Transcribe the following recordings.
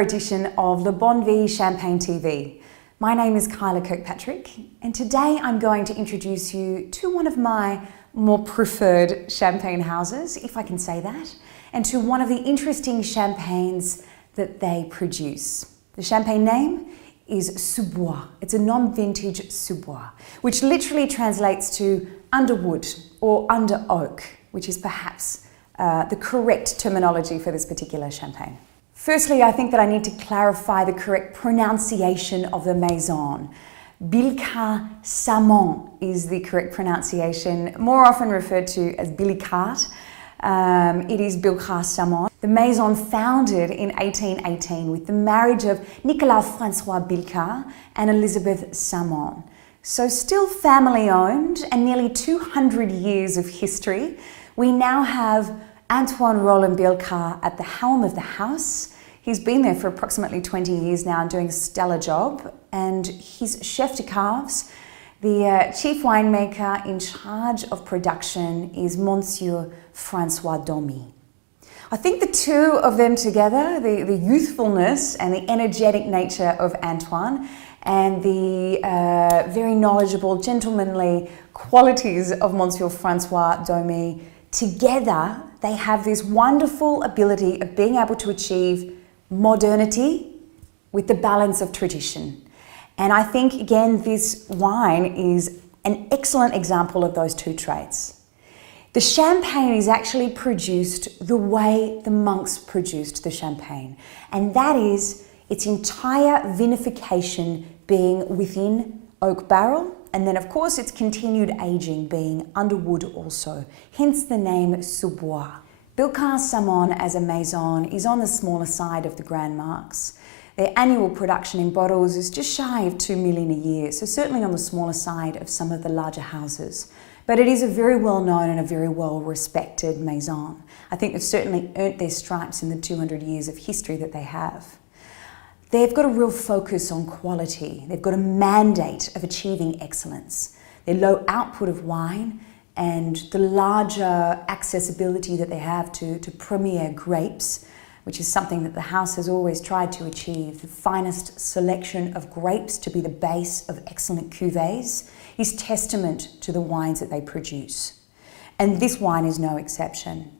another edition of Le Bon Vie Champagne TV. My name is Kayla Kirkpatrick, and today I'm going to introduce you to one of my more preferred champagne houses, if I can say that, and to one of the interesting champagnes that they produce. The champagne name is Sous-Bois. It's a non-vintage Sous-Bois, which literally translates to underwood or under oak, which is perhaps the correct terminology for this particular champagne. Firstly, I think that I need to clarify the correct pronunciation of the maison. Bilka-Samon is the correct pronunciation, more often referred to as Billicart. It is Bilka-Samon. The maison founded in 1818 with the marriage of Nicolas Francois Bilka and Elizabeth Samon. So still family owned and nearly 200 years of history. We now have Antoine Roland Bilka at the helm of the house. He's been there for approximately 20 years now and doing a stellar job. And his chef de caves, the chief winemaker in charge of production, is Monsieur Francois Domy. I think the two of them together, the youthfulness and the energetic nature of Antoine and the very knowledgeable, gentlemanly qualities of Monsieur Francois Domy, together they have this wonderful ability of being able to achieve modernity with the balance of tradition. And I think, again, this wine is an excellent example of those two traits. The champagne is actually produced the way the monks produced the champagne, and that is its entire vinification being within oak barrel, and then of course its continued aging being underwood also, hence the name Sous-Bois. Bilka-Samon as a maison is on the smaller side of the Grand Marques. Their annual production in bottles is just shy of 2 million a year, so certainly on the smaller side of some of the larger houses. But it is a very well known and a very well respected maison. I think they've certainly earned their stripes in the 200 years of history that they have. They've got a real focus on quality. They've got a mandate of achieving excellence. Their low output of wine and the larger accessibility that they have to premier grapes, which is something that the house has always tried to achieve. The finest selection of grapes to be the base of excellent cuvées is testament to the wines that they produce. And this wine is no exception.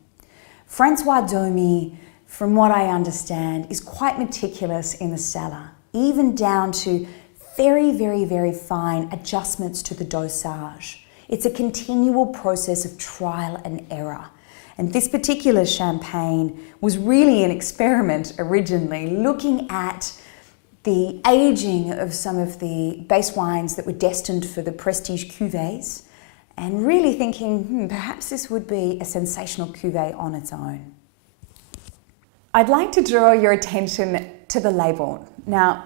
Francois Domy, from what I understand, is quite meticulous in the cellar, even down to very, very, very fine adjustments to the dosage. It's a continual process of trial and error. And this particular champagne was really an experiment originally, looking at the aging of some of the base wines that were destined for the prestige cuvées, and really thinking, perhaps this would be a sensational cuvée on its own. I'd like to draw your attention to the label. Now,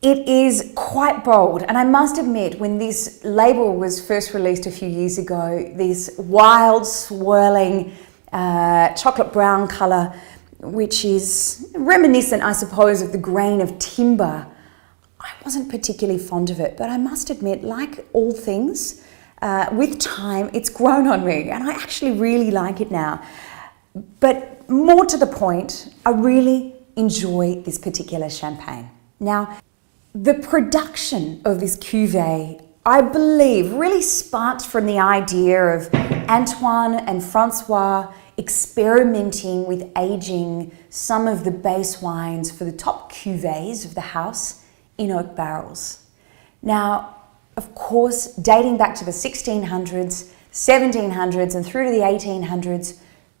it is quite bold, and I must admit, when this label was first released a few years ago, this wild, swirling chocolate brown colour, which is reminiscent, I suppose, of the grain of timber, I wasn't particularly fond of it, but I must admit, like all things, with time, it's grown on me, and I actually really like it now. But more to the point, I really enjoy this particular champagne. Now, the production of this cuvée, I believe, really sparked from the idea of Antoine and Francois experimenting with aging some of the base wines for the top cuvées of the house in oak barrels. Now, of course, dating back to the 1600s, 1700s, and through to the 1800s,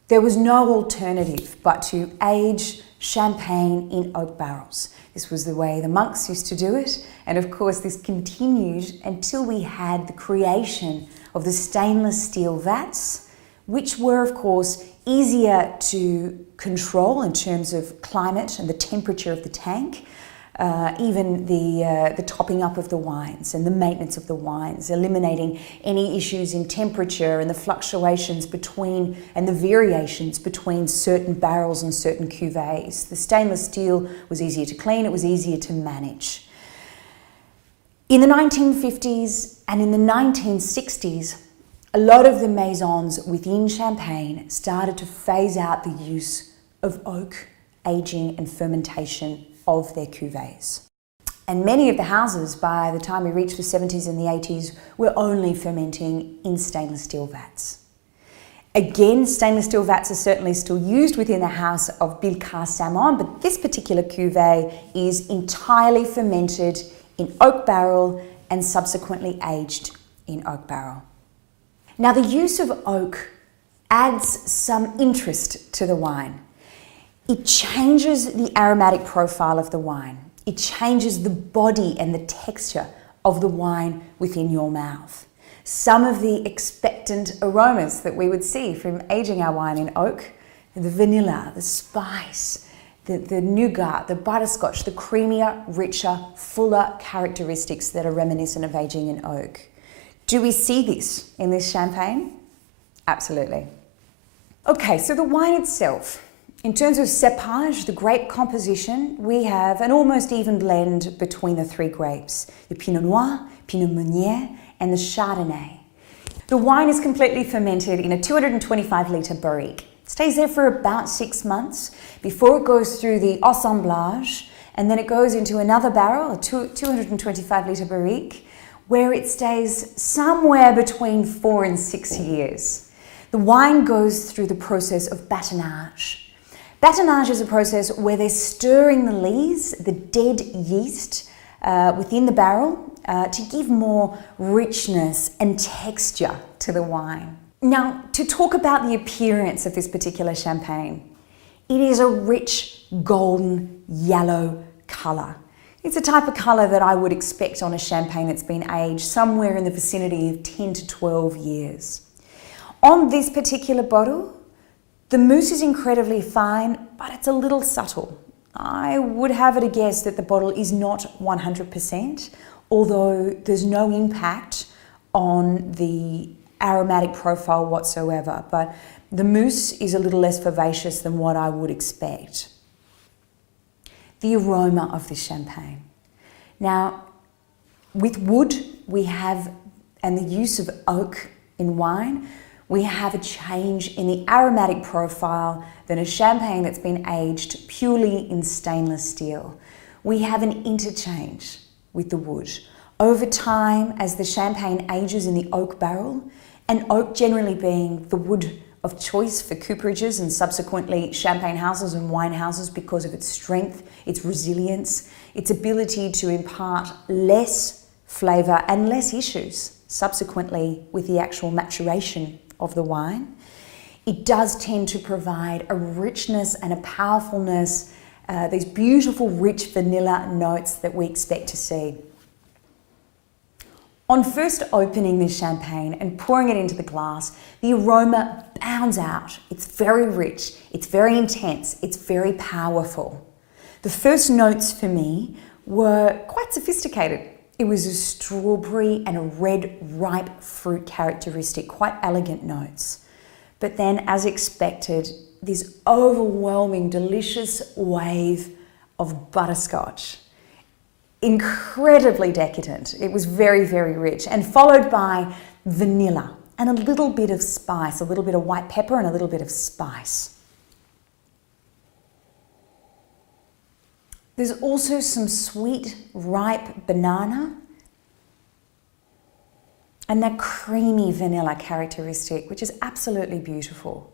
there was no alternative but to age champagne in oak barrels. This was the way the monks used to do it, and of course this continued until we had the creation of the stainless steel vats, which were of course easier to control in terms of climate and the temperature of the tank, even the topping up of the wines and the maintenance of the wines, eliminating any issues in temperature and the fluctuations between and the variations between certain barrels and certain cuvées. The stainless steel was easier to clean, it was easier to manage. In the 1950s and in the 1960s, a lot of the maisons within Champagne started to phase out the use of oak aging and fermentation of their cuvées. And many of the houses, by the time we reached the 70s and the 80s, were only fermenting in stainless steel vats. Again, stainless steel vats are certainly still used within the house of Bilka Salmon, but this particular cuvée is entirely fermented in oak barrel and subsequently aged in oak barrel. Now, the use of oak adds some interest to the wine. It changes the aromatic profile of the wine. It changes the body and the texture of the wine within your mouth. Some of the expectant aromas that we would see from aging our wine in oak, the vanilla, the spice, the nougat, the butterscotch, the creamier, richer, fuller characteristics that are reminiscent of aging in oak. Do we see this in this champagne? Absolutely. Okay, so the wine itself. In terms of cépage, the grape composition, we have an almost even blend between the three grapes, the Pinot Noir, Pinot Meunier, and the Chardonnay. The wine is completely fermented in a 225 litre barrique. It stays there for about 6 months before it goes through the assemblage, and then it goes into another barrel, a 225 litre barrique, where it stays somewhere between 4 and 6 years. The wine goes through the process of batonnage. Batonnage is a process where they're stirring the lees, the dead yeast, within the barrel to give more richness and texture to the wine. Now, to talk about the appearance of this particular champagne, it is a rich golden yellow colour. It's a type of colour that I would expect on a champagne that's been aged somewhere in the vicinity of 10 to 12 years. On this particular bottle, the mousse is incredibly fine, but it's a little subtle. I would have it a guess that the bottle is not 100%, although there's no impact on the aromatic profile whatsoever, but the mousse is a little less vivacious than what I would expect. The aroma of this champagne. Now, with wood we have, and the use of oak in wine, we have a change in the aromatic profile than a champagne that's been aged purely in stainless steel. We have an interchange with the wood. Over time, as the champagne ages in the oak barrel, and oak generally being the wood of choice for cooperages and subsequently champagne houses and wine houses because of its strength, its resilience, its ability to impart less flavour and less issues subsequently with the actual maturation of the wine. It does tend to provide a richness and a powerfulness, these beautiful rich vanilla notes that we expect to see. On first opening this champagne and pouring it into the glass, the aroma bounds out. It's very rich, it's very intense, it's very powerful. The first notes for me were quite sophisticated. It was a strawberry and a red ripe fruit characteristic, quite elegant notes. But then, as expected, this overwhelming, delicious wave of butterscotch. Incredibly decadent. It was very, very rich, and followed by vanilla and a little bit of spice, a little bit of white pepper and a little bit of spice. There's also some sweet, ripe banana and that creamy vanilla characteristic, which is absolutely beautiful.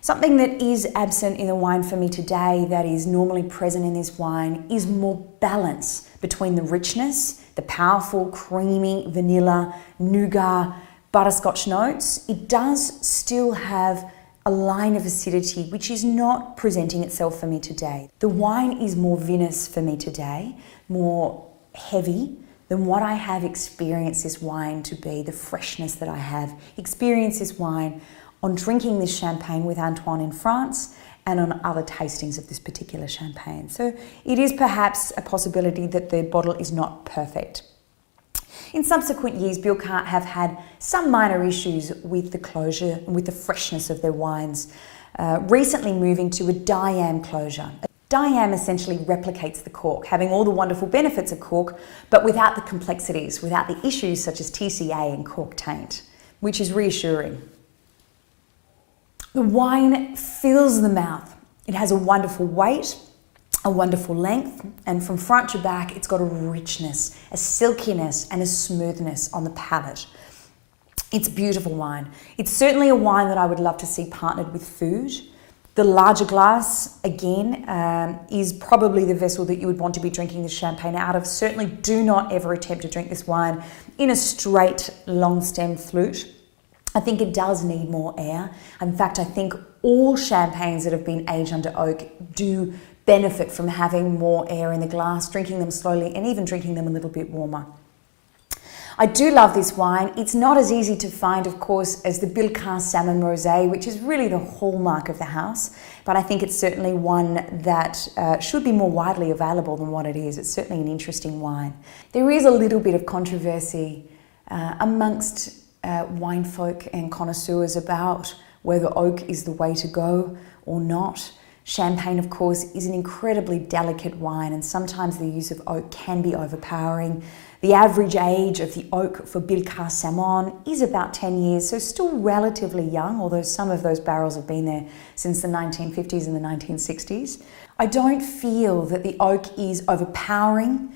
Something that is absent in the wine for me today that is normally present in this wine is more balance between the richness, the powerful, creamy vanilla, nougat, butterscotch notes. It does still have a line of acidity which is not presenting itself for me today. The wine is more vinous for me today, more heavy than what I have experienced this wine to be, the freshness that I have experienced this wine on drinking this champagne with Antoine in France and on other tastings of this particular champagne. So it is perhaps a possibility that the bottle is not perfect. In subsequent years, Bilka have had some minor issues with the closure and with the freshness of their wines, recently moving to a diam closure. A diam essentially replicates the cork, having all the wonderful benefits of cork, but without the complexities, without the issues such as TCA and cork taint, which is reassuring. The wine fills the mouth. It has a wonderful weight, a wonderful length, and from front to back, it's got a richness, a silkiness, and a smoothness on the palate. It's a beautiful wine. It's certainly a wine that I would love to see partnered with food. The larger glass, again, is probably the vessel that you would want to be drinking the champagne out of. Certainly do not ever attempt to drink this wine in a straight, long-stem flute. I think it does need more air. In fact, I think all champagnes that have been aged under oak do benefit from having more air in the glass, drinking them slowly, and even drinking them a little bit warmer. I do love this wine. It's not as easy to find, of course, as the Bilquin Salmon Rosé, which is really the hallmark of the house, but I think it's certainly one that should be more widely available than what it is. It's certainly an interesting wine. There is a little bit of controversy amongst wine folk and connoisseurs about whether oak is the way to go or not. Champagne, of course, is an incredibly delicate wine, and sometimes the use of oak can be overpowering. The average age of the oak for Bilquin Salmon is about 10 years, so still relatively young, although some of those barrels have been there since the 1950s and the 1960s. I don't feel that the oak is overpowering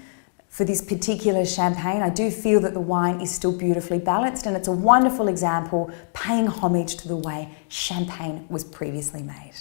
for this particular champagne. I do feel that the wine is still beautifully balanced, and it's a wonderful example paying homage to the way champagne was previously made.